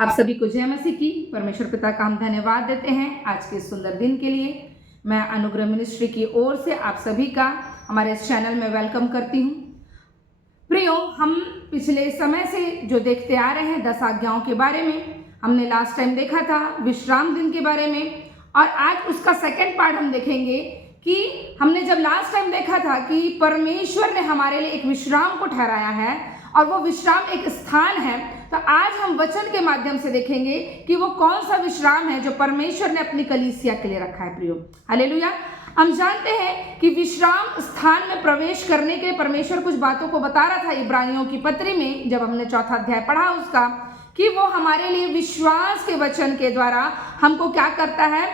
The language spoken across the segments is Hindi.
आप सभी को जय मसीह की। परमेश्वर पिता का हम धन्यवाद देते हैं आज के सुंदर दिन के लिए। मैं अनुग्रह मिनिस्ट्री की ओर से आप सभी का हमारे इस चैनल में वेलकम करती हूँ। प्रियो, हम पिछले समय से जो देखते आ रहे हैं 10 आज्ञाओं के बारे में, हमने लास्ट टाइम देखा था विश्राम दिन के बारे में, और आज उसका सेकंड पार्ट हम देखेंगे कि हमने जब लास्ट टाइम देखा था कि परमेश्वर ने हमारे लिए एक विश्राम को ठहराया है और वो विश्राम एक स्थान है, तो आज हम वचन के माध्यम से देखेंगे कि वो कौन सा विश्राम है जो परमेश्वर ने अपनी कलीसिया के लिए रखा है। प्रियो, हालेलुया। हम जानते हैं कि विश्राम स्थान में प्रवेश करने के परमेश्वर कुछ बातों को बता रहा था इब्रानियों की पत्री में, जब हमने 4था अध्याय पढ़ा उसका, कि वो हमारे लिए विश्वास के वचन के द्वारा हमको क्या करता है,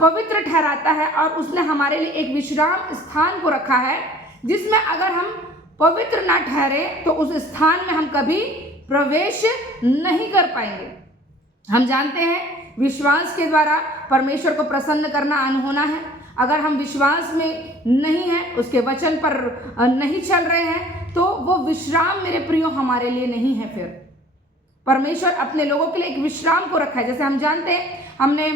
पवित्र ठहराता है, और उसने हमारे लिए एक विश्राम स्थान को रखा है जिसमें अगर हम पवित्र ना ठहरे तो उस स्थान में हम कभी प्रवेश नहीं कर पाएंगे। हम जानते हैं विश्वास के द्वारा परमेश्वर को प्रसन्न करना अनहोना है। अगर हम विश्वास में नहीं हैं, उसके वचन पर नहीं चल रहे हैं, तो वो विश्राम मेरे प्रियो हमारे लिए नहीं है। फिर परमेश्वर अपने लोगों के लिए एक विश्राम को रखा है। जैसे हम जानते हैं, हमने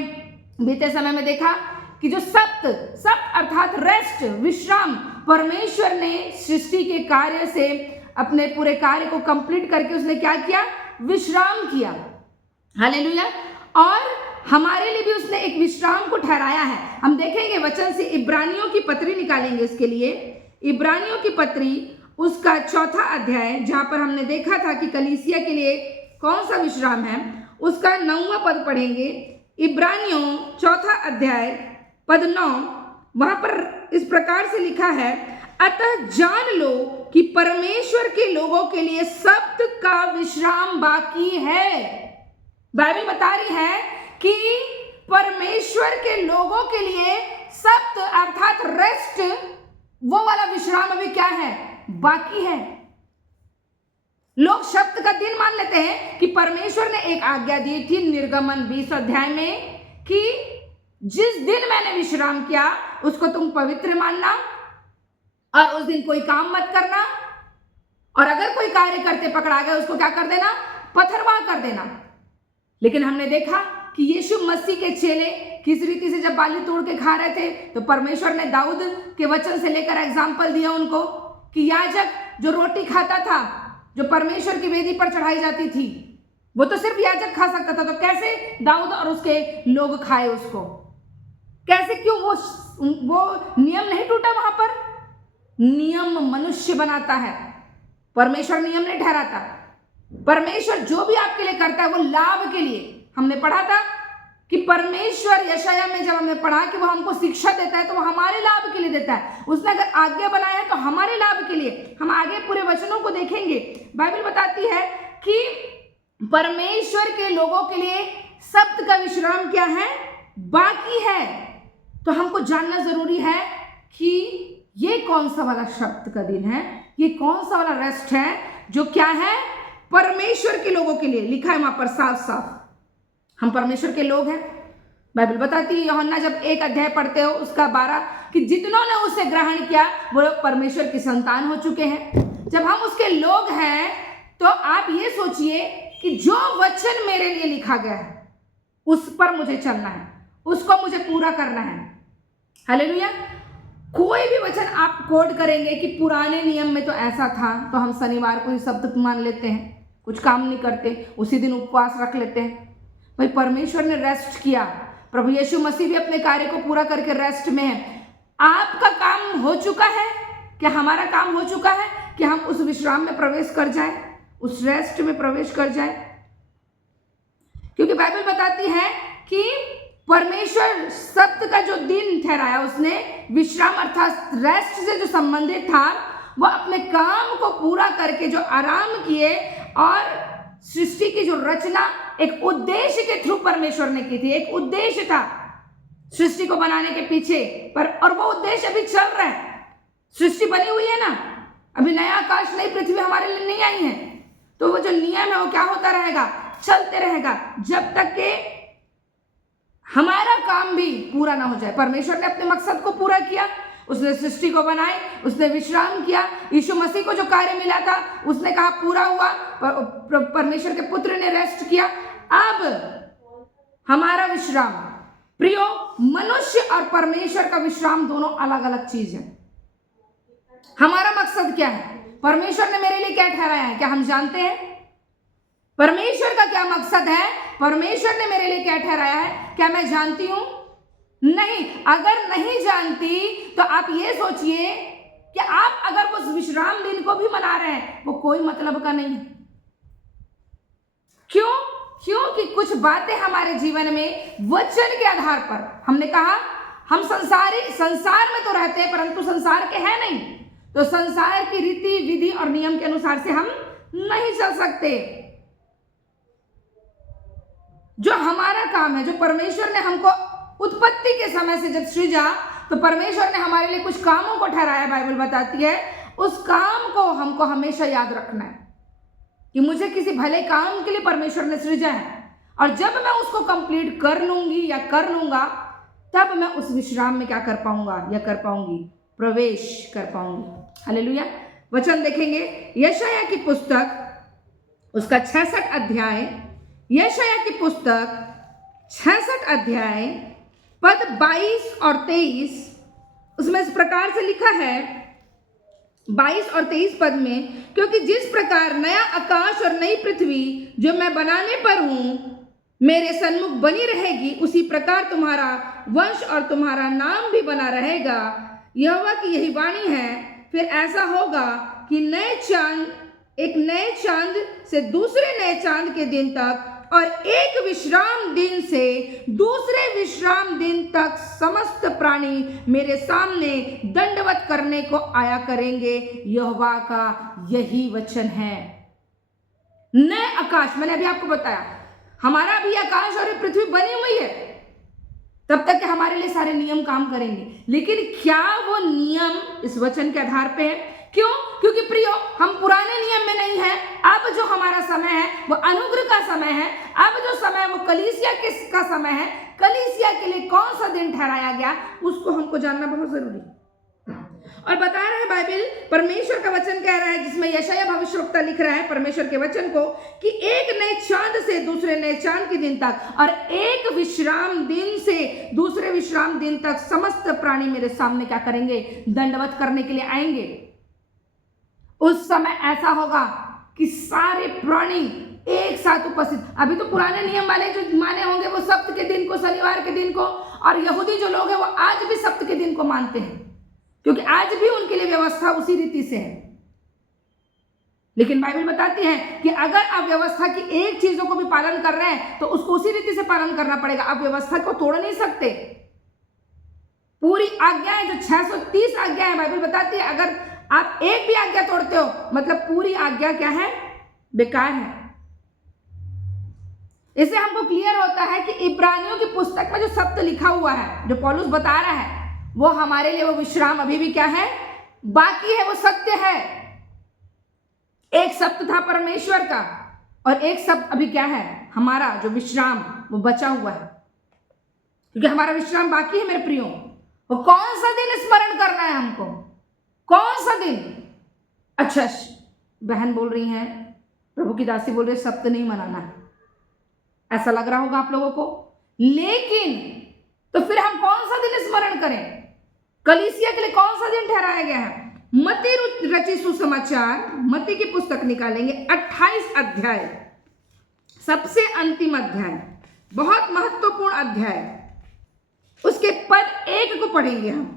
बीते समय में देखा कि जो सप्त अर्थात रेस्ट, विश्राम, परमेश्वर ने सृष्टि के कार्य से अपने पूरे कार्य को कंप्लीट करके उसने क्या किया, विश्राम किया। हालेलुया। और हमारे लिए भी उसने एक विश्राम को ठहराया है। हम देखेंगे वचन से, इब्रानियों की पत्री निकालेंगे इसके लिए। इब्रानियों की पत्री उसका 4था अध्याय, जहां पर हमने देखा था कि कलीसिया के लिए कौन सा विश्राम है, उसका 9वां पद पढ़ेंगे। इब्रानियों 4था अध्याय पद 9, वहां पर इस प्रकार से लिखा है, अतः जान लो कि परमेश्वर के लोगों के लिए सब्त का विश्राम बाकी है। बाइबल बता रही है कि परमेश्वर के लोगों के लिए सब्त अर्थात रेस्ट, वो वाला विश्राम अभी क्या है, बाकी है। लोग सब्त का दिन मान लेते हैं कि परमेश्वर ने एक आज्ञा दी थी निर्गमन 20 अध्याय में कि जिस दिन मैंने विश्राम किया उसको तुम पवित्र मानना और उस दिन कोई काम मत करना, और अगर कोई कार्य करते पकड़ा गया उसको क्या कर देना, पथरवाह कर देना। लेकिन हमने देखा कि यीशु मसीह के चेले किस रीति से जब बाली तोड़ के खा रहे थे, तो परमेश्वर ने दाऊद के वचन से लेकर एग्जाम्पल दिया उनको कि याजक जो रोटी खाता था, जो परमेश्वर की वेदी पर चढ़ाई जाती थी, वो तो सिर्फ याजक खा सकता था, तो कैसे दाऊद और उसके लोग खाए उसको, कैसे, क्यों वो नियम नहीं टूटा। वहां पर नियम मनुष्य बनाता है, परमेश्वर नियम नहीं ठहराता। परमेश्वर जो भी आपके लिए करता है वो लाभ के लिए। हमने पढ़ा था कि परमेश्वर यशाया में जब हमने पढ़ा कि वो हमको शिक्षा देता है तो वो हमारे लाभ के लिए देता है। उसने अगर आज्ञा बनाया है तो हमारे लाभ के लिए। हम आगे पूरे वचनों को देखेंगे। बाइबल बताती है कि परमेश्वर के लोगों के लिए सब्त का विश्राम क्या है, बाकी है। तो हमको जानना जरूरी है कि ये कौन सा वाला सब्त का दिन है, ये कौन सा वाला रेस्ट है जो क्या है, परमेश्वर के लोगों के लिए। लिखा है वहां पर साफ साफ, हम परमेश्वर के लोग हैं। बाइबल बताती है, यूहन्ना जब 1 अध्याय पढ़ते हो उसका 12, कि जितनों ने उसे ग्रहण किया वो परमेश्वर की संतान हो चुके हैं। जब हम उसके लोग हैं तो आप ये सोचिए कि जो वचन मेरे लिए लिखा गया है उस पर मुझे चलना है, उसको मुझे पूरा करना है। हालेलुया। कोई भी वचन आप कोड करेंगे कि पुराने नियम में तो ऐसा था, तो हम शनिवार को ही शब्द मान लेते हैं, कुछ काम नहीं करते, उसी दिन उपवास रख लेते हैं। भाई परमेश्वर ने रेस्ट किया, प्रभु यीशु मसीह भी अपने कार्य को पूरा करके रेस्ट में है। आपका काम हो चुका है क्या, हमारा काम हो चुका है कि हम उस विश्राम में प्रवेश कर जाए, उस रेस्ट में प्रवेश कर जाए। क्योंकि बाइबल बताती है कि परमेश्वर सब्त का जो दिन ठहराया उसने, विश्राम अर्थात रेस्ट से जो संबंधित था, वह अपने काम को पूरा करके जो आराम किए, और सृष्टि की जो रचना एक उद्देश्य के थ्रू परमेश्वर ने की थी। एक उद्देश्य था सृष्टि को बनाने के पीछे, और वो उद्देश्य अभी चल रहा है। सृष्टि बनी हुई है ना, अभी नया आकाश नई पृथ्वी हमारे लिए नहीं आई है, तो वो जो नियम है वो क्या होता रहेगा, चलते रहेगा, जब तक के हमारा काम भी पूरा ना हो जाए। परमेश्वर ने अपने मकसद को पूरा किया, उसने सृष्टि को बनाए, उसने विश्राम किया। यीशु मसीह को जो कार्य मिला था उसने कहा पूरा हुआ, परमेश्वर के पुत्र ने रेस्ट किया। अब हमारा विश्राम, प्रियो, मनुष्य और परमेश्वर का विश्राम दोनों अलग अलग चीज है। हमारा मकसद क्या है? परमेश्वर ने मेरे लिए क्या ठहराया है, क्या हम जानते हैं? परमेश्वर का क्या मकसद है? परमेश्वर ने मेरे लिए क्या ठहराया है, क्या मैं जानती हूं? नहीं। अगर नहीं जानती तो आप ये सोचिए कि आप अगर उस विश्राम दिन को भी मना रहे हैं, वो कोई मतलब का नहीं है। क्यों? क्योंकि कुछ बातें हमारे जीवन में वचन के आधार पर, हमने कहा हम संसार में तो रहते हैं परंतु संसार के हैं नहीं, तो संसार की रीति विधि और नियम के अनुसार से हम नहीं चल सकते। जो हमारा काम है, जो परमेश्वर ने हमको उत्पत्ति के समय से जब सृजा, तो परमेश्वर ने हमारे लिए कुछ कामों को ठहराया, बाइबल बताती है। उस काम को हमको हमेशा याद रखना है कि मुझे किसी भले काम के लिए परमेश्वर ने सृजा है, और जब मैं उसको कंप्लीट कर लूंगी या कर लूंगा, तब मैं उस विश्राम में क्या कर पाऊंगा या कर पाऊंगी, प्रवेश कर पाऊंगी। हालेलुया। वचन देखेंगे यशायाह की पुस्तक, उसका 66 अध्याय, यशायाह की पुस्तक 66 अध्याय पद 22 और 23, उसमें इस प्रकार से लिखा है 22 और 23 पद में, क्योंकि जिस प्रकार नया आकाश और नई पृथ्वी जो मैं बनाने पर हूं मेरे सन्मुख बनी रहेगी, उसी प्रकार तुम्हारा वंश और तुम्हारा नाम भी बना रहेगा। यहोवा की यही वाणी है। फिर ऐसा होगा कि एक नए चांद से दूसरे नए चांद के दिन तक और एक विश्राम दिन से दूसरे विश्राम दिन तक समस्त प्राणी मेरे सामने दंडवत करने को आया करेंगे। यहोवा का यही वचन है। नए आकाश, मैंने अभी आपको बताया, हमारा भी आकाश और पृथ्वी बनी हुई है, तब तक हमारे लिए सारे नियम काम करेंगे, लेकिन क्या वो नियम इस वचन के आधार पे है? क्यों? क्योंकि प्रियो, हम पुराने नियम में नहीं है। अब जो हमारा समय है वो अनुग्रह का समय है। अब जो समय है वो कलीसिया का समय है। कलीसिया के लिए कौन सा दिन ठहराया गया, उसको हमको जानना बहुत जरूरी है। और बता रहा है बाइबल, परमेश्वर का वचन कह रहा है, जिसमें यशायाह भविष्यवक्ता लिख रहा है परमेश्वर के वचन को, कि एक नए चांद से दूसरे नए चांद के दिन तक और एक विश्राम दिन से दूसरे विश्राम दिन तक समस्त प्राणी मेरे सामने क्या करेंगे, दंडवत करने के लिए आएंगे। उस समय ऐसा होगा कि सारे प्राणी एक साथ उपस्थित। अभी तो पुराने नियम वाले जो माने होंगे वो सप्त के दिन को, शनिवार के दिन को, और यहूदी जो लोग हैं वो आज भी सप्त के दिन को मानते हैं, क्योंकि आज भी उनके लिए व्यवस्था उसी रीति से है। लेकिन बाइबल बताती है कि अगर आप व्यवस्था की एक चीजों को भी पालन कर रहे हैं तो उसको उसी रीति से पालन करना पड़ेगा। आप व्यवस्था को तोड़ नहीं सकते। पूरी आज्ञाएं, जो 630 आज्ञाएं बाइबल बताती है, अगर आप एक भी आज्ञा तोड़ते हो मतलब पूरी आज्ञा क्या है, बेकार है। इससे हमको क्लियर होता है कि इब्रानियों की पुस्तक में जो सप्त लिखा हुआ है, जो पौलुस बता रहा है, वो हमारे लिए वो विश्राम अभी भी क्या है, बाकी है, वो सत्य है। एक सप्त था परमेश्वर का और एक सप्त अभी क्या है, हमारा जो विश्राम वो बचा हुआ है, क्योंकि हमारा विश्राम बाकी है मेरे प्रियो। वो कौन सा दिन स्मरण करना है हमको, कौन सा दिन? अच्छा, बहन बोल रही हैं, प्रभु की दासी बोल रही है सप्त नहीं मनाना है, ऐसा लग रहा होगा आप लोगों को। लेकिन तो फिर हम कौन सा दिन स्मरण करें? कलीसिया के लिए कौन सा दिन ठहराया गया है? मत्ती रचित सुसमाचार, मत्ती की पुस्तक निकालेंगे 28 अध्याय, सबसे अंतिम अध्याय, बहुत महत्वपूर्ण अध्याय, उसके पद 1 को पढ़ेंगे हम।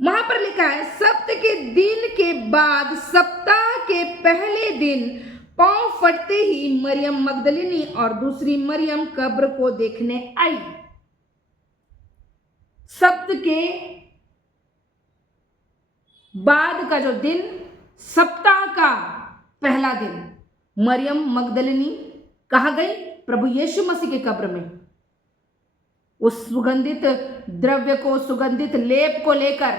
वहां पर लिखा है, सप्त के दिन के बाद सप्ताह के पहले दिन पांव फटते ही मरियम मगदलिनी और दूसरी मरियम कब्र को देखने आई। सप्त के बाद का जो दिन, सप्ताह का पहला दिन, मरियम मगदलिनी कहाँ गई? प्रभु यीशु मसीह के कब्र में, उस सुगंधित द्रव्य को, सुगंधित लेप को लेकर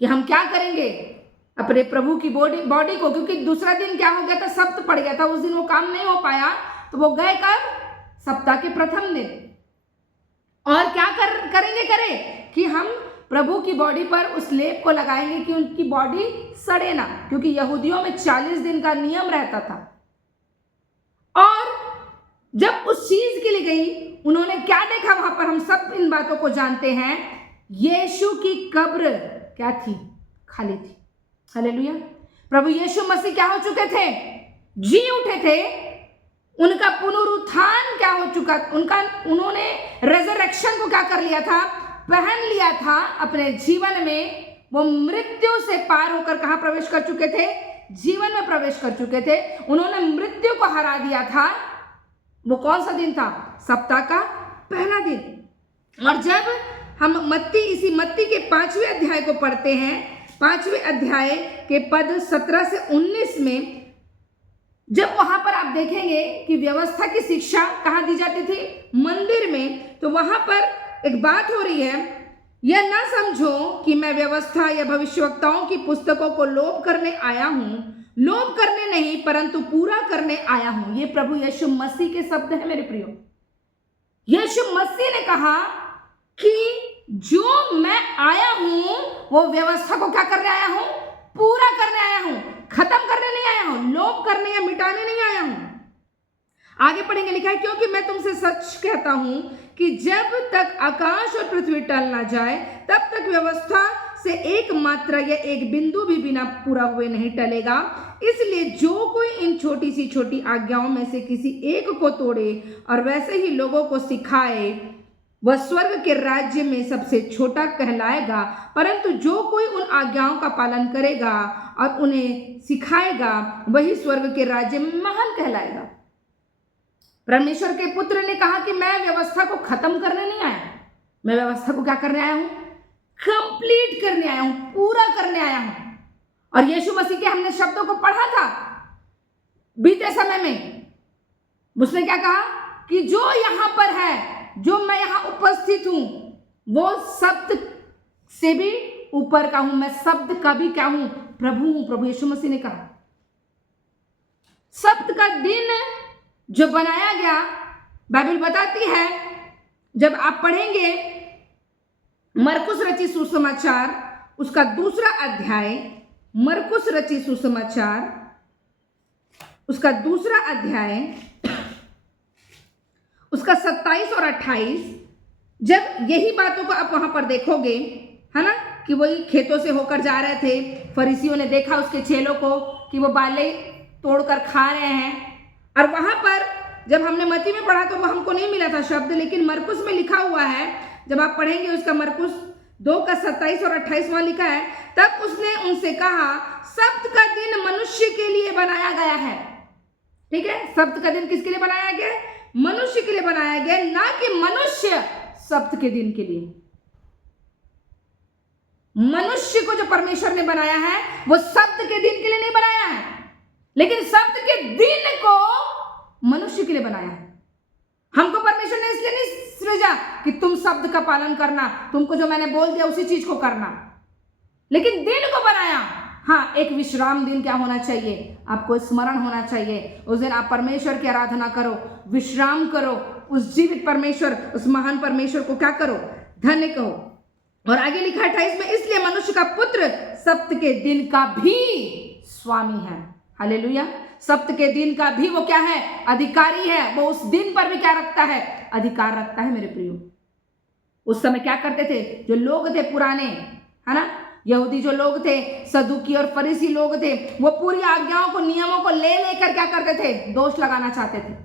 कि हम क्या करेंगे अपने प्रभु की बॉडी को, क्योंकि दूसरा दिन क्या हो गया था, सप्त पड़ गया था, उस दिन वो काम नहीं हो पाया, तो वो गए कब? सप्ताह के प्रथम दिन। और क्या करेंगे कि हम प्रभु की बॉडी पर उस लेप को लगाएंगे कि उनकी बॉडी सड़े ना, क्योंकि यहूदियों में 40 दिन का नियम रहता था। और जब उस चीज के लिए गई, उन्होंने क्या देखा वहां पर? हम सब इन बातों को जानते हैं। यीशु की कब्र क्या थी? खाली थी। हालेलुया। प्रभु यीशु मसीह क्या हो चुके थे? जी उठे थे। उनका पुनरुत्थान क्या हो चुका? उन्होंने रेजरेक्शन को क्या कर लिया था? पहन लिया था अपने जीवन में। वो मृत्यु से पार होकर कहां प्रवेश कर चुके थे? जीवन में प्रवेश कर चुके थे। उन्होंने मृत्यु को हरा दिया था। वो कौन सा दिन था? सप्ताह का पहला दिन। और जब हम इसी मत्ती के 5वें अध्याय को पढ़ते हैं, 5वें अध्याय के पद 17 से 19 में, जब वहां पर आप देखेंगे कि व्यवस्था की शिक्षा कहां दी जाती थी? मंदिर में। तो वहां पर एक बात हो रही है, यह ना समझो कि मैं व्यवस्था या भविष्यवक्ताओं की पुस्तकों को लोप करने आया हूं। लोप करने नहीं, परंतु पूरा करने आया हूं। ये प्रभु यीशु मसीह के शब्द हैं मेरे प्रियो। यीशु मसीह ने कहा कि जो मैं आया हूं वो व्यवस्था को क्या करने आया हूं? पूरा करने आया हूं, खत्म करने नहीं आया हूं, लोप करने या मिटाने नहीं आया हूं। आगे पढ़ेंगे, लिखा है, क्योंकि मैं तुमसे सच कहता हूं कि जब तक आकाश और पृथ्वी टल ना जाए तब तक व्यवस्था से एक मात्रा या एक बिंदु भी बिना पूरा हुए नहीं टलेगा। इसलिए जो कोई इन छोटी आज्ञाओं में से किसी एक को तोड़े और वैसे ही लोगों को सिखाए, वह स्वर्ग के राज्य में सबसे छोटा कहलाएगा। परंतु जो कोई उन आज्ञाओं का पालन करेगा और उन्हें सिखाएगा, वही स्वर्ग के राज्य में महान कहलाएगा। परमेश्वर के पुत्र ने कहा कि मैं व्यवस्था को खत्म करने नहीं आया, मैं व्यवस्था को क्या करने आया हूं? कंप्लीट करने आया हूं, पूरा करने आया हूं। और यीशु मसीह के हमने शब्दों को पढ़ा था बीते समय में। उसने क्या कहा कि जो यहां पर है, जो मैं यहां उपस्थित हूं, वो शब्द से भी ऊपर का हूं, मैं शब्द का भी क्या हूं? प्रभु हूं। प्रभु यीशु मसीह ने कहा शब्द का दिन जो बनाया गया, बाइबल बताती है, जब आप पढ़ेंगे मरकुस रचित सुसमाचार उसका 2 अध्याय, मरकुस रचित सुसमाचार उसका 2 अध्याय उसका 27 और 28, जब यही बातों को आप वहां पर देखोगे, है ना, कि वही खेतों से होकर जा रहे थे, फरीसियों ने देखा उसके चेलों को कि वो बाले तोड़कर खा रहे हैं। और वहां पर जब हमने मत्ती में पढ़ा तो वो हमको नहीं मिला था शब्द, लेकिन मरकुस में लिखा हुआ है। जब आप पढ़ेंगे उसका मरकुस 2 का 27 और 28 वहां लिखा है, तब उसने उनसे कहा सब्त का दिन मनुष्य के लिए बनाया गया है। ठीक है, सब्त का दिन किसके लिए बनाया गया? मनुष्य के लिए बनाया गया, ना कि मनुष्य सब्त के दिन के लिए। मनुष्य को जो परमेश्वर ने बनाया है वो सब्त के दिन के लिए नहीं बनाया है, लेकिन सब्त के दिन को मनुष्य के लिए बनाया है। हमको परमेश्वर ने इसलिए नहीं सृजा कि तुम शब्द का पालन करना, तुमको जो मैंने बोल दिया उसी चीज को करना, लेकिन दिन को बनाया। हाँ, एक विश्राम दिन क्या होना चाहिए? आपको स्मरण होना चाहिए। उस दिन आप परमेश्वर की आराधना करो, विश्राम करो, उस जीवित परमेश्वर, उस महान परमेश्वर को क्या करो? धन्य कहो। और आगे लिखा 28 में, इसलिए मनुष्य का पुत्र सप्त के दिन का भी स्वामी है। हालेलुया। सप्त के दिन का भी वो क्या है? अधिकारी है। वो उस दिन पर भी क्या रखता है? अधिकार रखता है मेरे प्रियो। उस समय क्या करते थे जो लोग थे पुराने, है ना, यहूदी जो लोग थे, सदुकी और फरीसी लोग थे, वो पूरी आज्ञाओं को, नियमों को ले लेकर क्या करते थे? दोष लगाना चाहते थे।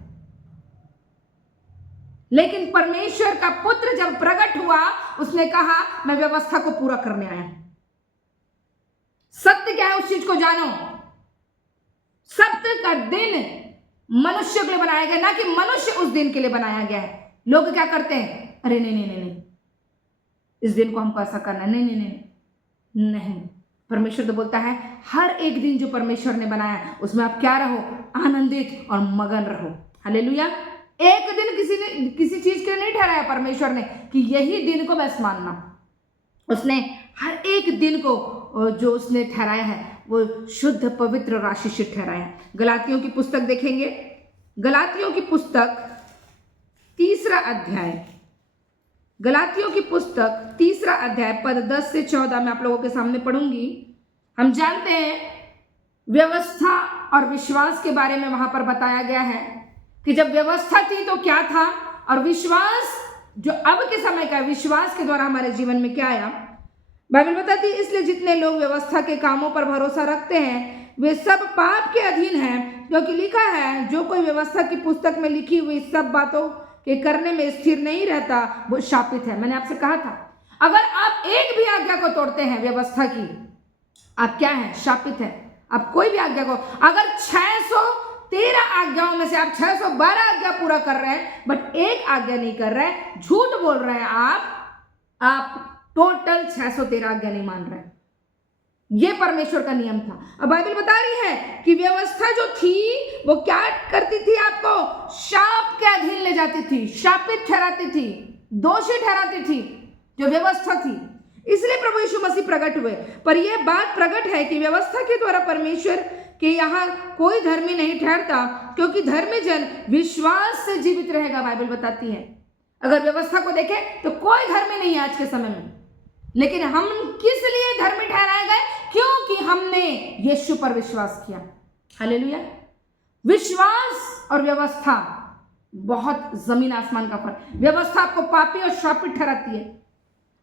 लेकिन परमेश्वर का पुत्र जब प्रकट हुआ, उसने कहा मैं व्यवस्था को पूरा करने आया हूं। सत्य क्या है उस चीज को जानो। सत्य का दिन मनुष्य के लिए बनाया गया, ना कि मनुष्य उस दिन के लिए बनाया गया है। लोग क्या करते हैं? अरे नहीं नहीं नहीं नहीं, इस दिन को हमको ऐसा करना, नहीं नहीं नहीं नहीं। परमेश्वर तो बोलता है हर एक दिन जो परमेश्वर ने बनाया उसमें आप क्या रहो? आनंदित और मगन रहो। हालेलुया। एक दिन किसी चीज के लिए नहीं ठहराया परमेश्वर ने कि यही दिन को बस मानना। उसने हर एक दिन को जो उसने ठहराया है वो शुद्ध, पवित्र और आशीषित ठहराया है। गलातियों की पुस्तक देखेंगे, गलातियों की पुस्तक 3 अध्याय, गलातियों की पुस्तक 3 अध्याय पद 10 से 14 मैं आप लोगों के सामने पढ़ूंगी। हम जानते हैं व्यवस्था और विश्वास के बारे में वहां पर बताया गया है कि जब व्यवस्था थी तो क्या था, और विश्वास जो अब के समय का विश्वास के द्वारा हमारे जीवन में क्या आया। बाइबल बताती है इसलिए जितने लोग व्यवस्था के कामों पर भरोसा रखते हैं वे सब पाप के अधीन हैं, क्योंकि लिखा है जो कोई व्यवस्था की पुस्तक में लिखी हुई सब बातों के करने में स्थिर नहीं रहता वो शापित है। मैंने आपसे कहा था अगर आप एक भी आज्ञा को तोड़ते हैं व्यवस्था की, आप क्या हैं, शापित है। आप कोई भी आज्ञा को, अगर 613 आज्ञाओं में से आप 612 आज्ञा पूरा कर रहे हैं बट एक आज्ञा नहीं कर रहे हैं, झूठ बोल रहे हैं आप टोटल 613 आज्ञा नहीं मान रहे हैं। ये परमेश्वर का नियम था। अब बाइबल बता रही है कि व्यवस्था जो थी वो क्या करती थी, आपको शाप के अधीन ले जाती थी, शापित ठहराती थी, दोषी ठहराती थी जो व्यवस्था थी। इसलिए प्रभु यीशु मसीह प्रकट हुए। पर यह बात प्रकट है कि व्यवस्था के द्वारा परमेश्वर के यहाँ कोई धर्मी नहीं ठहरता, क्योंकि धर्मी जन विश्वास से जीवित रहेगा। बाइबल बताती है अगर व्यवस्था को देखें तो कोई धर्मी नहीं है आज के समय में, लेकिन हम किस लिए धर्मी ठहराए गए, क्योंकि हमने यीशु पर विश्वास किया। हालेलुया। विश्वास और व्यवस्था बहुत जमीन आसमान का फर्क। व्यवस्था आपको पापी और श्रापित ठहराती है,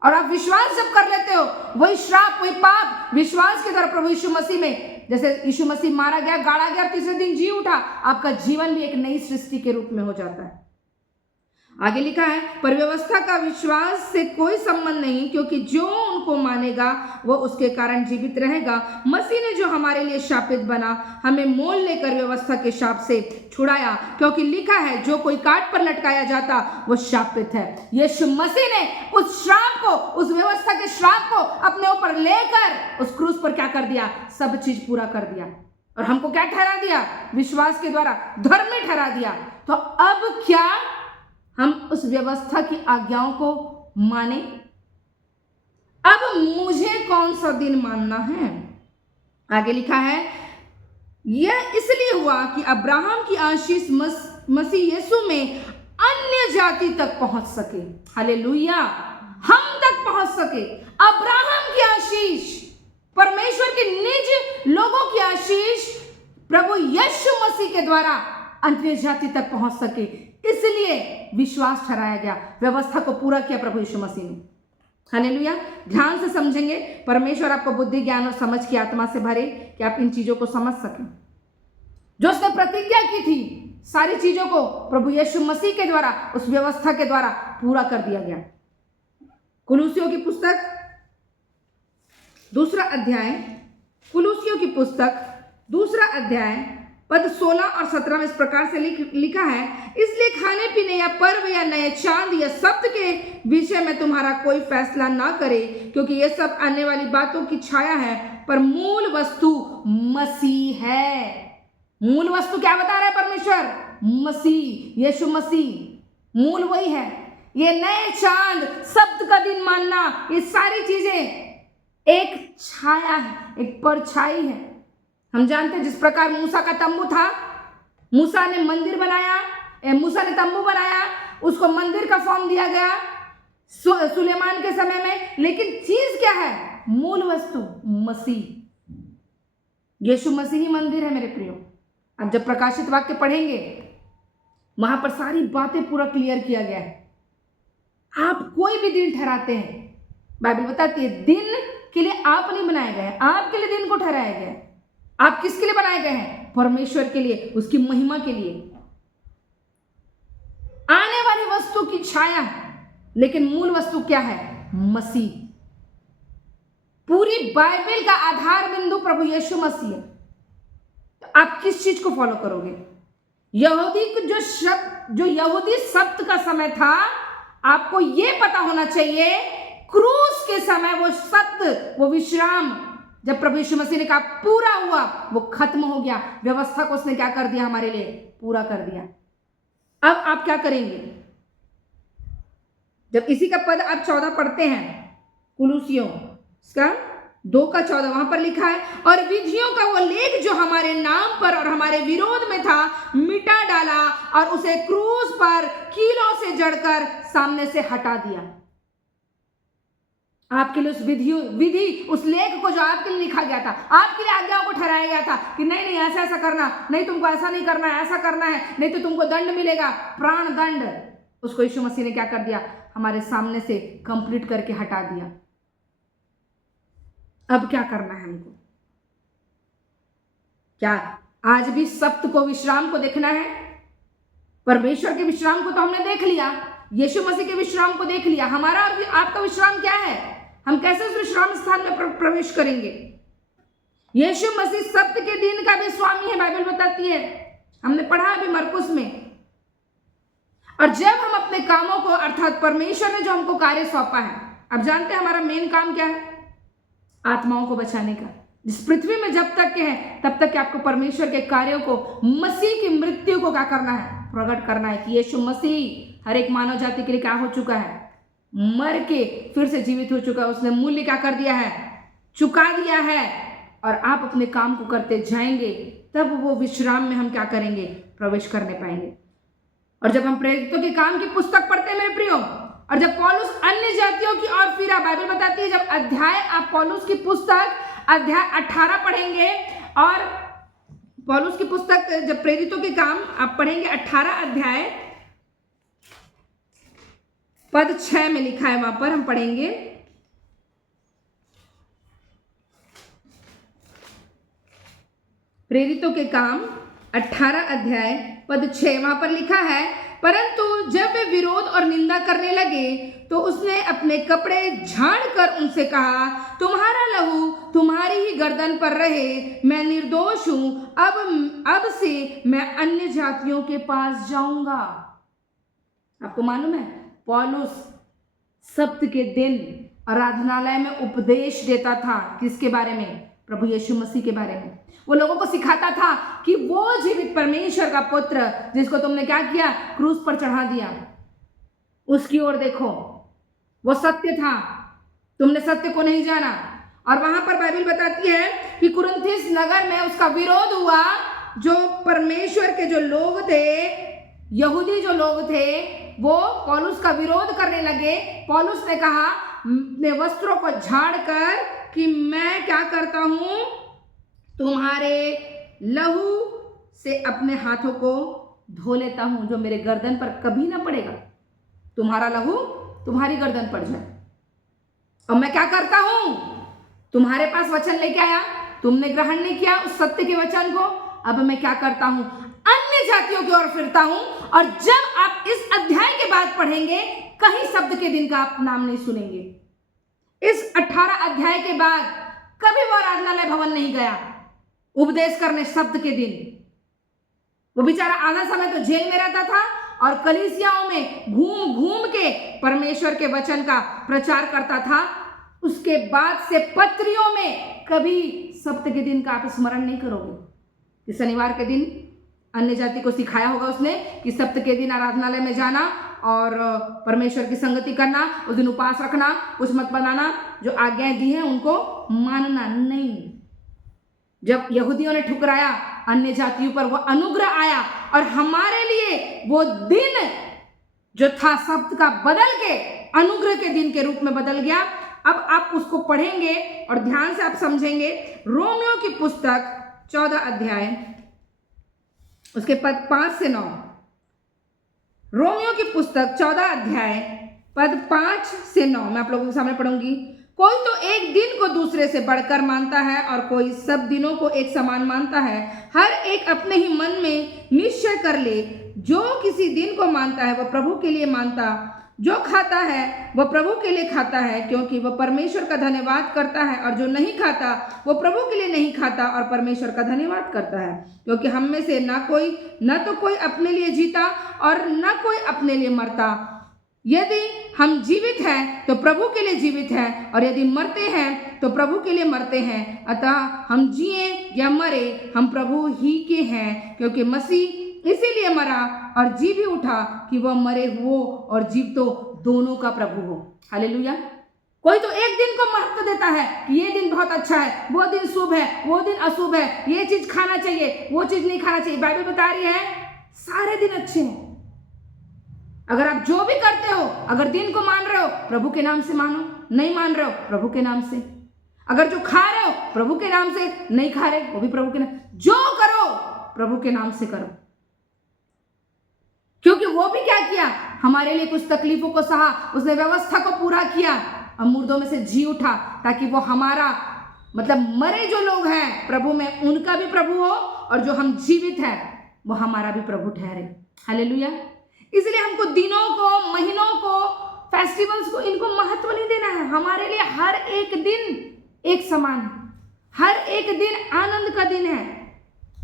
और आप विश्वास जब कर लेते हो वही श्राप वही पाप विश्वास के द्वारा प्रभु यीशु मसीह में, जैसे यीशु मसीह मारा गया, गाड़ा गया, तीसरे दिन जी उठा, आपका जीवन भी एक नई सृष्टि के रूप में हो जाता है। आगे लिखा है पर व्यवस्था का विश्वास से कोई संबंध नहीं, क्योंकि जो उनको मानेगा वो उसके कारण जीवित रहेगा। मसीह ने जो हमारे लिए शापित बना हमें मोल लेकर व्यवस्था के शाप से छुड़ाया, क्योंकि लिखा है जो कोई काट पर लटकाया जाता वो शापित है। यीशु मसीह ने उस श्राप को, उस व्यवस्था के श्राप को अपने ऊपर लेकर उस क्रूस पर क्या कर दिया, सब चीज पूरा कर दिया, और हमको क्या ठहरा दिया, विश्वास के द्वारा धर्मी ठहरा दिया। तो अब क्या हम उस व्यवस्था की आज्ञाओं को माने? अब मुझे कौन सा दिन मानना है? आगे लिखा है यह इसलिए हुआ कि अब्राहम की आशीष मसीह यीशु में अन्य जाति तक पहुंच सके। हालेलुया। हम तक पहुंच सके। अब्राहम की आशीष, परमेश्वर के निज लोगों की आशीष प्रभु यीशु मसीह के द्वारा अन्य जाति तक पहुंच सके, इसलिए विश्वास ठहराया गया, व्यवस्था को पूरा किया प्रभु यीशु मसीह ने। हालेलुया। ध्यान से समझेंगे, परमेश्वर आपको बुद्धि ज्ञान और समझ की आत्मा से भरे कि आप इन चीजों को समझ सकें। जो उसने प्रतिज्ञा की थी सारी चीजों को प्रभु यीशु मसीह के द्वारा, उस व्यवस्था के द्वारा पूरा कर दिया गया। कुलूसियों की पुस्तक 2 अध्याय, कुलूसियों की पुस्तक 2 अध्याय पद 16 और 17 में इस प्रकार से लिखा है इसलिए खाने पीने या पर्व या नए चांद या सप्त के विषय में तुम्हारा कोई फैसला ना करे, क्योंकि ये सब आने वाली बातों की छाया है, पर मूल वस्तु मसीह है। मूल वस्तु क्या बता रहा है परमेश्वर? मसीह, यीशु मसीह मूल वही है। ये नए चांद, सप्त का दिन मानना, ये सारी चीजें एक छाया है, एक परछाई है। हम जानते हैं जिस प्रकार मूसा का तंबू था, मूसा ने मंदिर बनाया, मूसा ने तंबू बनाया, उसको मंदिर का फॉर्म दिया गया सुलेमान के समय में, लेकिन चीज क्या है? मूल वस्तु मसीह, यीशु मसीह ही मंदिर है मेरे प्रियो। अब जब प्रकाशित वाक्य पढ़ेंगे वहां पर सारी बातें पूरा क्लियर किया गया है। आप कोई भी दिन ठहराते हैं, बाइबल बताती है दिन के लिए आप नहीं बनाए गए, आपके लिए दिन को ठहराया गया है। आप किसके लिए बनाए गए हैं? परमेश्वर के लिए, उसकी महिमा के लिए। आने वाली वस्तु की छाया है, लेकिन मूल वस्तु क्या है? मसीह। पूरी बाइबल का आधार बिंदु प्रभु यीशु मसीह है। तो आप किस चीज को फॉलो करोगे? जो यहूदी सप्त का समय था, आपको यह पता होना चाहिए क्रूस के समय वो सप्त, वो विश्राम, जब प्रभु यीशु मसीह ने कहा पूरा हुआ, वो खत्म हो गया। व्यवस्था को उसने क्या कर दिया? हमारे लिए पूरा कर दिया। अब आप क्या करेंगे? जब इसी का पद आप 14 पढ़ते हैं, कुलूसियों इसका 2:14, वहां पर लिखा है और विधियों का वो लेख जो हमारे नाम पर और हमारे विरोध में था मिटा डाला और उसे क्रूस पर कीलों से जड़कर सामने से हटा दिया। आपके लिए उस विधि उस लेख को जो आपके लिए लिखा गया था, आपके लिए आज्ञाओं को ठहराया गया था कि नहीं नहीं ऐसा ऐसा करना, नहीं तुमको ऐसा नहीं करना है, ऐसा करना है, नहीं तो तुमको दंड मिलेगा, प्राण दंड, उसको यीशु मसीह ने क्या कर दिया, हमारे सामने से कंप्लीट करके हटा दिया। अब क्या करना है हमको? क्या आज भी सप्त को, विश्राम को देखना है? परमेश्वर के विश्राम को तो हमने देख लिया, यीशु मसीह के विश्राम को देख लिया, हमारा और आपका विश्राम क्या है? हम कैसे उस विश्राम स्थान में प्रवेश करेंगे? यीशु मसीह सप्त के दिन का भी स्वामी है, बाइबल बताती है, हमने पढ़ा अभी मरकुस में। और जब हम अपने कामों को, अर्थात परमेश्वर ने जो हमको कार्य सौंपा है, अब जानते हैं हमारा मेन काम क्या है? आत्माओं को बचाने का। जिस पृथ्वी में जब तक के हैं तब तक के आपको परमेश्वर के कार्यों को, मसीह की मृत्यु को क्या करना है? प्रकट करना है कि यीशु मसीह हर एक मानव जाति के लिए क्या हो चुका है? मर के फिर से जीवित हो चुका है। उसने मूल्य क्या कर दिया है? चुका दिया है। और आप अपने काम को करते जाएंगे, तब वो विश्राम में हम क्या करेंगे? प्रवेश करने पाएंगे। और जब हम प्रेरितों के काम की पुस्तक पढ़ते हैं मेरे प्रियो, और जब पौलुस अन्य जातियों की ओर फिरा, बाइबल बताती है जब अध्याय, आप पौलुस की पुस्तक अध्याय 18 पढ़ेंगे, और पौलुस की पुस्तक जब प्रेरितों के काम आप पढ़ेंगे 18 अध्याय पद 6 में लिखा है, वहां पर हम पढ़ेंगे, प्रेरितों के काम 18 अध्याय पद 6, वहां पर लिखा है, परंतु जब वे विरोध और निंदा करने लगे तो उसने अपने कपड़े झाड़ कर उनसे कहा, तुम्हारा लहू तुम्हारी ही गर्दन पर रहे, मैं निर्दोष हूं, अब से मैं अन्य जातियों के पास जाऊंगा। आपको मालूम है पौलुस सप्त के दिन आराधनालय में उपदेश देता था, किसके बारे में? प्रभु यीशु मसीह के बारे में। वो लोगों को सिखाता था कि वो जीवित परमेश्वर का पुत्र जिसको तुमने क्या किया? क्रूस पर चढ़ा दिया, उसकी ओर देखो, वो सत्य था, तुमने सत्य को नहीं जाना। और वहां पर बाइबल बताती है कि कुरिन्थिस नगर में उसका विरोध हुआ। जो परमेश्वर के जो लोग थे, यहूदी जो लोग थे, वो पौलुस का विरोध करने लगे। पौलुस ने कहा अपने वस्त्रों को झाड़ कर कि मैं क्या करता हूं? तुम्हारे लहू से अपने हाथों को धो लेता हूं, जो मेरे गर्दन पर कभी ना पड़ेगा। तुम्हारा लहू तुम्हारी गर्दन पड़ जाए। और मैं क्या करता हूं? तुम्हारे पास वचन लेके आया, तुमने ग्रहण नहीं किया उस सत्य के वचन को। अब मैं क्या करता हूं? अन्य जातियों की ओर फिरता हूं। और जब आप इस अध्याय के बाद पढ़ेंगे, कहीं शब्द के दिन का आप नाम नहीं सुनेंगे। इस 18 अध्याय के बाद कभी वो आराधनालय भवन नहीं गया उपदेश करने शब्द के दिन। वो बेचारा आधा समय तो जेल में रहता था और कलीसियाओं में घूम घूम के परमेश्वर के वचन का प्रचार करता था। उसके बाद से पत्रियों में कभी सप्त के दिन का आप स्मरण नहीं करोगे कि शनिवार के दिन अन्य जाति को सिखाया होगा उसने कि सप्त के दिन आराधनालय में जाना और परमेश्वर की संगति करना, उस दिन उपवास रखना, कुछ मत बनाना, जो आज्ञाएं दी हैं उनको मानना नहीं। जब यहूदियों ने ठुकराया, अन्य जातियों पर वो अनुग्रह आया और हमारे लिए वो दिन जो था सप्त का बदल के अनुग्रह के दिन के रूप में बदल गया। अब आप उसको पढ़ेंगे और ध्यान से आप समझेंगे। रोमियो की पुस्तक 14 अध्याय उसके पद 5 से 9। रोमियो की पुस्तक 14 अध्याय पद 5 से 9 मैं आप लोगों के सामने पढ़ूंगी। कोई तो एक दिन को दूसरे से बढ़कर मानता है और कोई सब दिनों को एक समान मानता है। हर एक अपने ही मन में निश्चय कर ले, जो किसी दिन को मानता है वह प्रभु के लिए मानता, जो खाता है वह प्रभु के लिए खाता है, क्योंकि वह परमेश्वर का धन्यवाद करता है, और जो नहीं खाता वह प्रभु के लिए नहीं खाता और परमेश्वर का धन्यवाद करता है। क्योंकि हम में से न तो कोई अपने लिए जीता और न कोई अपने लिए मरता। यदि हम जीवित हैं तो प्रभु के लिए जीवित हैं, और यदि मरते हैं तो प्रभु के लिए मरते हैं। अतः हम जिए या मरे हम प्रभु ही के हैं, क्योंकि मसीह इसीलिए मरा और जी भी उठा कि वह मरे हुओं और जीव तो दोनों का प्रभु हो। हालेलुया। कोई तो एक दिन को महत्व देता है कि ये दिन बहुत अच्छा है, वो दिन शुभ है, वो दिन अशुभ है, ये चीज खाना चाहिए, वो चीज नहीं खाना चाहिए। बाइबल बता रही है सारे दिन अच्छे हैं। अगर आप जो भी करते हो, अगर दिन को मान रहे हो प्रभु के नाम से मानो, नहीं मान रहे हो प्रभु के नाम से। अगर जो खा रहे हो प्रभु के नाम से, नहीं खा रहे वो भी प्रभु के नाम, जो करो प्रभु के नाम से करो। क्योंकि वो भी क्या किया, हमारे लिए कुछ तकलीफों को सहा, उसने व्यवस्था को पूरा किया और मुर्दों में से जी उठा, ताकि वो हमारा मतलब मरे जो लोग हैं प्रभु में उनका भी प्रभु हो, और जो हम जीवित हैं वो हमारा भी प्रभु ठहरे। हालेलुया। इसलिए हमको दिनों को, महीनों को, फेस्टिवल्स को, इनको महत्व नहीं देना है। हमारे लिए हर एक दिन एक समान है, हर एक दिन आनंद का दिन है।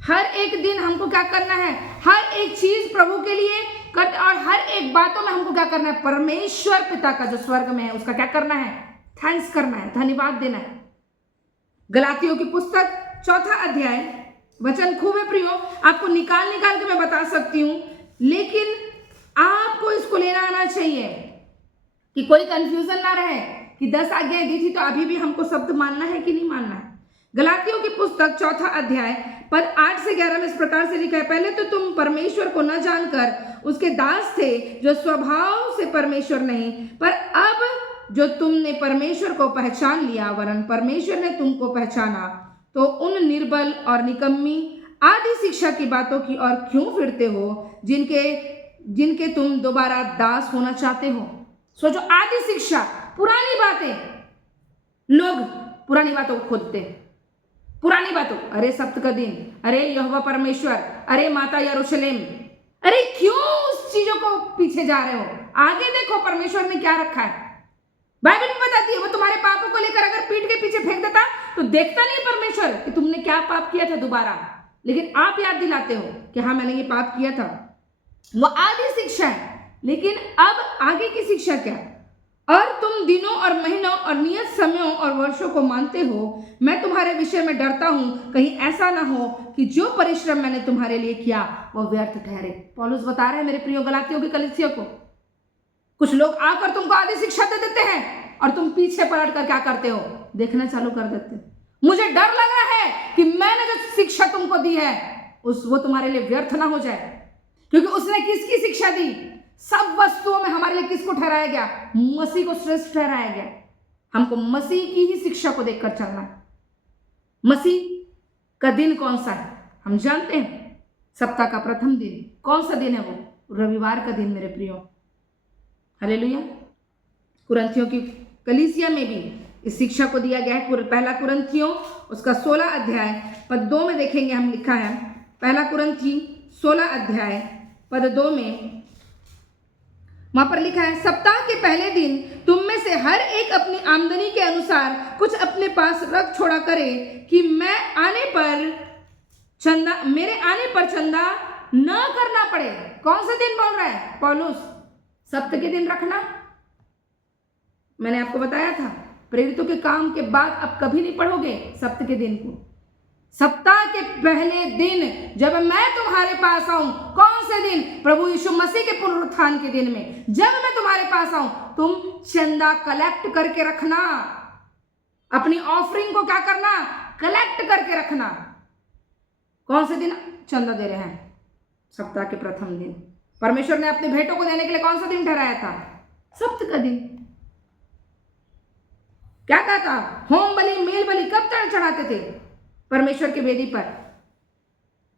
हर एक दिन हमको क्या करना है, हर एक चीज प्रभु के लिए कर, और हर एक बातों में हमको क्या करना है, परमेश्वर पिता का जो स्वर्ग में है उसका क्या करना है, थैंक्स करना है, धन्यवाद देना है। गलातियों की पुस्तक 4 अध्याय वचन खूब है प्रियो, आपको निकाल के मैं बता सकती हूं, लेकिन आपको इसको लेना आना चाहिए कि कोई कंफ्यूजन ना रहे कि 10 आज्ञाएं दी थी तो अभी भी हमको शब्द मानना है कि नहीं मानना है। गलातियों की पुस्तक 4 अध्याय पद 8 से 11 में इस प्रकार से लिखा है, पहले तो तुम परमेश्वर को न जानकर उसके दास थे, जो स्वभाव से परमेश्वर नहीं, पर अब जो तुमने परमेश्वर को पहचान लिया, वरन परमेश्वर ने तुमको पहचाना, तो उन निर्बल और निकम्मी आदि शिक्षा की बातों की ओर क्यों फिरते हो, जिनके तुम दोबारा दास होना चाहते हो। सो जो आदि शिक्षा, पुरानी बातें, लोग पुरानी बातों को खोदते, पुरानी बातों, अरे सप्त का दिन, अरे यहोवा परमेश्वर, अरे माता यरूशलेम, अरे क्यों उस चीजों को पीछे जा रहे हो, आगे देखो परमेश्वर ने क्या रखा है। बाइबल में बताती है वो तुम्हारे पापों को लेकर अगर पीठ के पीछे फेंक देता तो देखता नहीं परमेश्वर कि तुमने क्या पाप किया था दोबारा, लेकिन आप याद दिलाते हो कि हाँ मैंने ये पाप किया था। वो आधी शिक्षा है, लेकिन अब आगे की शिक्षा क्या, और तुम दिनों और महीनों और नियत समयों और वर्षों को मानते हो। मैं तुम्हारे विषय में डरता हूं, कहीं ऐसा ना हो कि जो परिश्रम मैंने तुम्हारे लिए किया वो व्यर्थ ठहरे। पौलुस बता रहे हैं मेरे प्रिय गलातियों की कलीसिया को, कुछ लोग आकर तुमको आधी शिक्षा दे देते हैं और तुम पीछे पलट कर क्या करते हो, देखना चालू कर देते हो। मुझे डर लग रहा है कि मैंने जो शिक्षा तुमको दी है वो तुम्हारे लिए व्यर्थ ना हो जाए, क्योंकि उसने किसकी शिक्षा दी, सब वस्तुओं में हमारे लिए किसको ठहराया गया, मसीह को श्रेष्ठ ठहराया गया। हमको मसीह की ही शिक्षा को देखकर चलना है। मसीह का दिन कौन सा है हम जानते हैं, सप्ताह का प्रथम दिन। कौन सा दिन है वो, रविवार का दिन मेरे प्रियो। हालेलुया। कुरिन्थियों की कलीसिया में भी इस शिक्षा को दिया गया है। पहला कुरिन्थियों उसका 16 अध्याय पद 2 में देखेंगे, हम लिखा है, पहला कुरिन्थी 16 अध्याय पद 2 में वहां पर लिखा है, सप्ताह के पहले दिन तुम में से हर एक अपनी आमदनी के अनुसार कुछ अपने पास रख छोड़ा करे, कि मेरे आने पर चंदा न करना पड़े। कौन सा दिन बोल रहा है पौलुस, सप्ताह के दिन रखना। मैंने आपको बताया था प्रेरितों के काम के बाद अब कभी नहीं पढ़ोगे सप्ताह के दिन को। सप्ताह के पहले दिन जब मैं तुम्हारे पास आऊं, कौन से दिन, प्रभु यीशु मसीह के पुनरुत्थान के दिन में जब मैं तुम्हारे पास आऊं, तुम चंदा कलेक्ट करके रखना, अपनी ऑफरिंग को क्या करना, कलेक्ट करके रखना। कौन से दिन चंदा दे रहे हैं, सप्ताह के प्रथम दिन। परमेश्वर ने अपने भेंटों को देने के लिए कौन सा दिन ठहराया था, सप्ताह का दिन। क्या कहा था, होम बलि मेल बलि कब चढ़ाते थे, परमेश्वर के वेदी पर।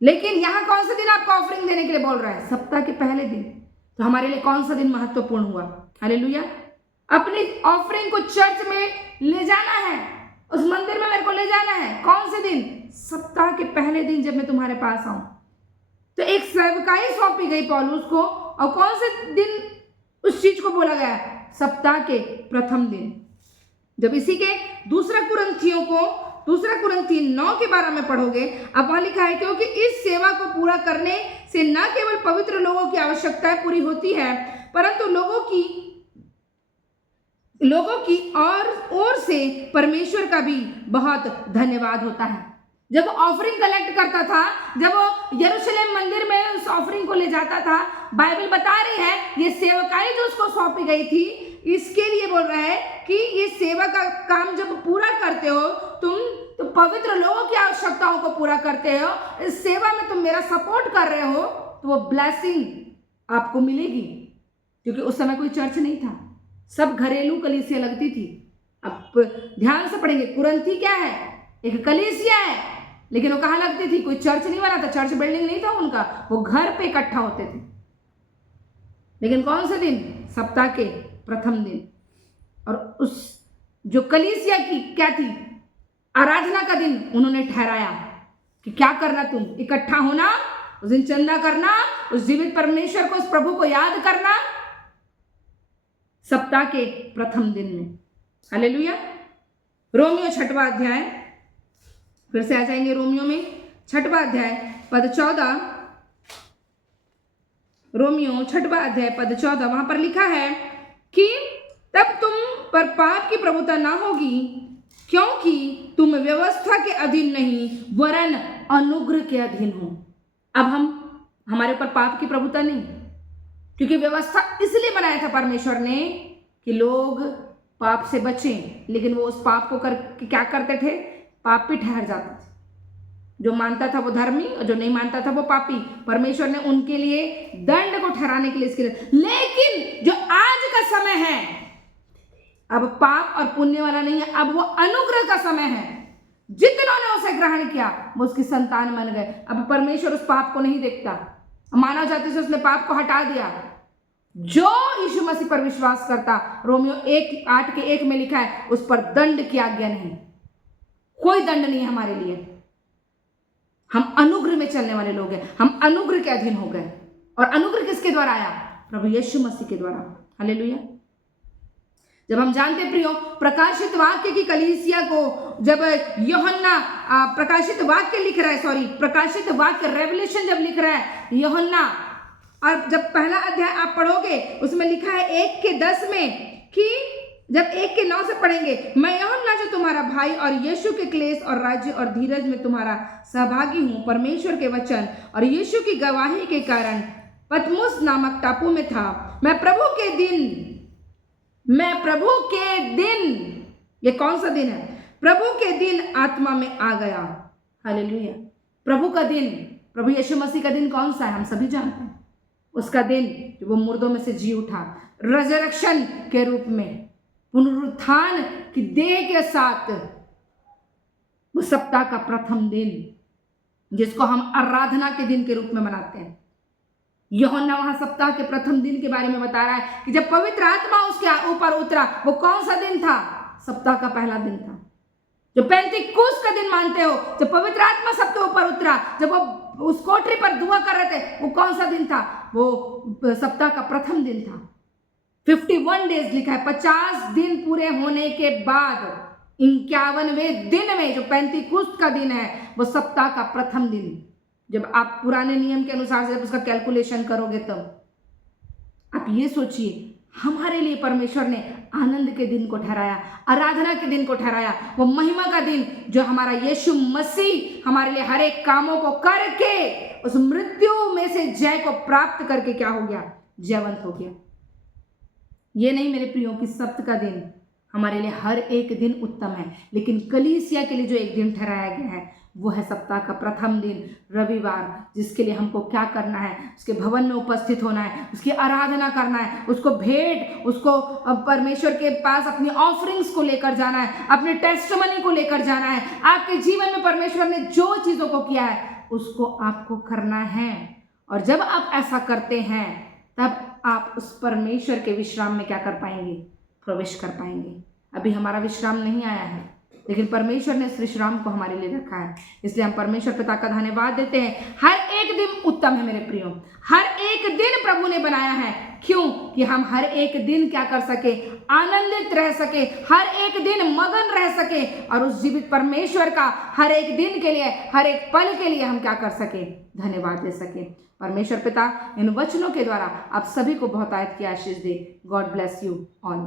लेकिन यहां कौन सा दिन आपको ऑफरिंग देने के लिए बोल रहा है, सप्ताह के पहले दिन। तो हमारे लिए कौन सा दिन महत्वपूर्ण हुआ, हालेलुया। अपनी ऑफरिंग को चर्च में ले जाना है, उस मंदिर में मेरे को ले जाना है। कौन से दिन, सप्ताह के पहले दिन जब मैं तुम्हारे पास आऊं। तो एक सेवकाई सौंपी गई पौलुस को, और कौन से दिन उस चीज को बोला गया, सप्ताह के प्रथम दिन। जब इसी के दूसरा कुरिन्थी 9 के 12 में पढ़ोगे, अब वहां लिखा है, क्योंकि इस सेवा को पूरा करने से न केवल पवित्र लोगों की आवश्यकताएं पूरी होती है, परंतु लोगों की ओर से परमेश्वर का भी बहुत धन्यवाद होता है। जब ऑफरिंग कलेक्ट करता था, जब वो यरूशलेम मंदिर में उस ऑफरिंग को ले जाता था, बाइबल बता रही है ये सेवकाई जो उसको सौंपी गई थी, इसके लिए बोल रहा है कि ये सेवा का काम जब पूरा करते हो तुम, तो पवित्र लोगों की आवश्यकताओं को पूरा करते हो, इस सेवा में तुम मेरा सपोर्ट कर रहे हो, तो वो ब्लेसिंग आपको मिलेगी। क्योंकि उस समय कोई चर्च नहीं था, सब घरेलू कलीसिया लगती थी। अब ध्यान से पढ़ेंगे, कुरिन्थी क्या है? एक कलीसिया है, लेकिन वो कहाँ लगती थी? कोई चर्च नहीं बना था, चर्च बिल्डिंग नहीं था उनका, वो घर पे इकट्ठा होते थे। लेकिन कौन से दिन? सप्ताह के प्रथम दिन। और उस जो कलीसिया की क्या थी? आराधना का दिन उन्होंने ठहराया कि क्या करना, तुम इकट्ठा होना, उस दिन चंदा करना, उस जीवित परमेश्वर को, उस प्रभु को याद करना, सप्ताह के प्रथम दिन में। हालेलुया। रोमियो 6वां अध्याय, फिर से आ जाएंगे रोमियो में 6वां अध्याय पद 14। रोमियो 6वां अध्याय पद 14, वहां पर लिखा है कि तब तुम पर पाप की प्रभुता ना होगी, क्योंकि तुम व्यवस्था के अधीन नहीं वरन अनुग्रह के अधीन हो। अब हमारे ऊपर पाप की प्रभुता नहीं, क्योंकि व्यवस्था इसलिए बनाया था परमेश्वर ने कि लोग पाप से बचें, लेकिन वो उस पाप को करके क्या करते थे? पाप पे ठहर जाते थे। जो मानता था वो धर्मी और जो नहीं मानता था वो पापी। परमेश्वर ने उनके लिए दंड को ठहराने के लिए इसके लिए, लेकिन जो आज का समय है, अब पाप और पुण्य वाला नहीं है, अब वो अनुग्रह का समय है। जितनों ने उसे ग्रहण किया वो उसकी संतान बन गए। अब परमेश्वर उस पाप को नहीं देखता, मानव जाति से उसने पाप को हटा दिया। जो यीशु मसीह पर विश्वास करता, रोमियो 8:1 में लिखा है, उस पर दंड की आज्ञा नहीं, कोई दंड नहीं है हमारे लिए। हम अनुग्रह में चलने वाले लोग हैं, हम अनुग्रह के अधीन हो गए। और अनुग्रह किसके द्वारा आया? प्रभु यीशु मसीह के द्वारा। हालेलुया। जब हम जानते प्रियो, प्रकाशित वाक्य की कलीसिया को जब यूहन्ना प्रकाशित वाक्य लिख रहा है, प्रकाशित वाक्य रेवलेशन जब लिख रहा है यूहन्ना, और जब पहला अध्याय आप पढ़ोगे उसमें लिखा है 1:10 में कि जब 1:9 से पढ़ेंगे, मैं यूहन्ना जो तुम्हारा भाई और यीशु के क्लेश और राज्य और धीरज में तुम्हारा सहभागी हूँ, परमेश्वर के वचन और यीशु की गवाही के कारण पतमुस नामक टापू में था। मैं प्रभु के दिन, ये कौन सा दिन है? प्रभु के दिन आत्मा में आ गया। हालेलुया। प्रभु का दिन, प्रभु यीशु मसीह का दिन कौन सा है? हम सभी जानते हैं। उसका दिन जो वो मुर्दों में से जी उठा, रिजरेक्शन के रूप में, पुनरुत्थान की देह के साथ, वो सप्ताह का प्रथम दिन जिसको हम आराधना के दिन के रूप में मनाते हैं। यूहन्ना वहां सप्ताह के प्रथम दिन के बारे में बता रहा है कि जब पवित्र आत्मा उसके ऊपर उतरा, वो कौन सा दिन था? सप्ताह का पहला दिन था। जो पेंतीकोस्त का दिन मानते हो, जब पवित्र आत्मा सबके ऊपर उतरा, जब वो उस कोठरी पर दुआ कर रहे थे, वो कौन सा दिन था? वो सप्ताह का प्रथम दिन था। 51 डेज लिखा है, 50 दिन पूरे होने के बाद 51वें दिन में जो पेंतीकोस्त का दिन है, वो सप्ताह का प्रथम दिन। जब आप पुराने नियम के अनुसार से जब उसका कैलकुलेशन करोगे, तब आप ये सोचिए, हमारे लिए परमेश्वर ने आनंद के दिन को ठहराया, आराधना के दिन को ठहराया, वो महिमा का दिन जो हमारा यीशु मसीह हमारे लिए हर एक कामों को करके उस मृत्यु में से जय को प्राप्त करके क्या हो गया? जयवंत हो गया। ये नहीं मेरे प्रियो कि सप्त का दिन हमारे लिए हर एक दिन उत्तम है, लेकिन कलीसिया के लिए जो एक दिन ठहराया गया है वो है सप्ताह का प्रथम दिन, रविवार, जिसके लिए हमको क्या करना है? उसके भवन में उपस्थित होना है, उसकी आराधना करना है, उसको भेंट, उसको परमेश्वर के पास अपनी ऑफरिंग्स को लेकर जाना है, अपने टेस्टिमनी को लेकर जाना है। आपके जीवन में परमेश्वर ने जो चीज़ों को किया है उसको आपको करना है। और जब आप ऐसा करते हैं तब आप उस परमेश्वर के विश्राम में क्या कर पाएंगे? प्रवेश कर पाएंगे। अभी हमारा विश्राम नहीं आया है, लेकिन परमेश्वर ने इस विश्राम को हमारे लिए रखा है, इसलिए हम परमेश्वर पिता का धन्यवाद देते हैं। हर एक दिन उत्तम है मेरे प्रियो, हर एक दिन प्रभु ने बनाया है। क्यों? कि हम हर एक दिन क्या कर सके? आनंदित रह सके, हर एक दिन मगन रह सके, और उस जीवित परमेश्वर का हर एक दिन के लिए, हर एक पल के लिए हम क्या कर सके? धन्यवाद दे सके। परमेश्वर पिता इन वचनों के द्वारा आप सभी को बहुत आयत की आशीष दे। God bless you all.